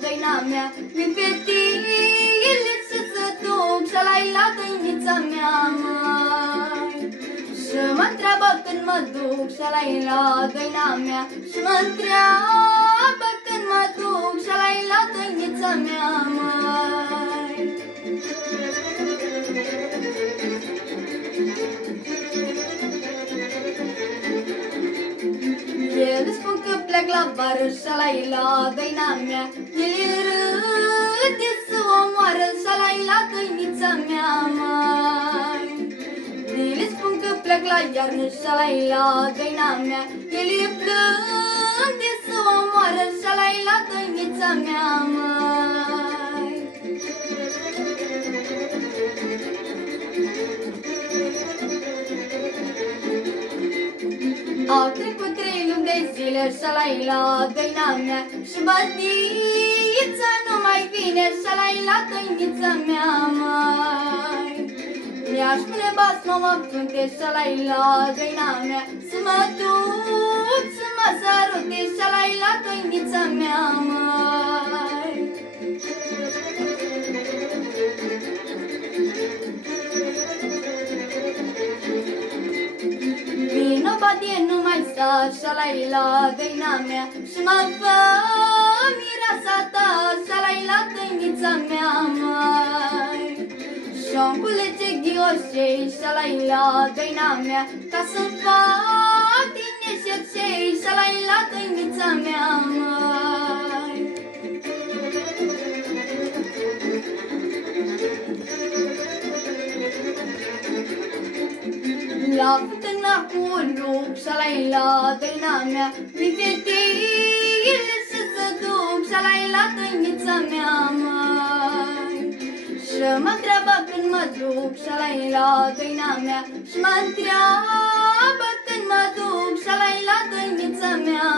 dăina mea, vin fetile să se duc și-alai la dăinița mea, măi. Și mă întreabă când mă duc și-alai la dăina mea, și mă întreabă când mă duc și-alai la dăinița mea, măi. El spun că plec la vară și-alai la dăina mea, el râde să o omoară și-alai la dăinița mea, măi. El spun că plec la iarnă și-alai la dăina mea, el plânge să o omoară și-alai la dăinița mea, măi. Au trecut 3 luni de zile și-alai la dăina mea, și bădița nu mai vine și-alai la dăinița mea, măi. Mi-aș pune basmă mă frunte și-alai la dăina mea, să mă duc să mă sărute și-alai la dăinița mea, măi. Vino badie nu mai sta și-alai la dăina mea, și mă fă mireasa ta și-alai la dăinița mea, măi. Și-o-mi culege ghioșei și-alai la dăina mea, ca să-mi fac din eșercei și-alai la dăinița mea, măi. La fântâna cu lup și-alai la dăina mea, vin fetile să se duc și-alai la dăinița mea, măi. Și mă întreabă când mă duc și-alai la dăina mea, și mă întreabă când mă duc și-alai la dăinița mea,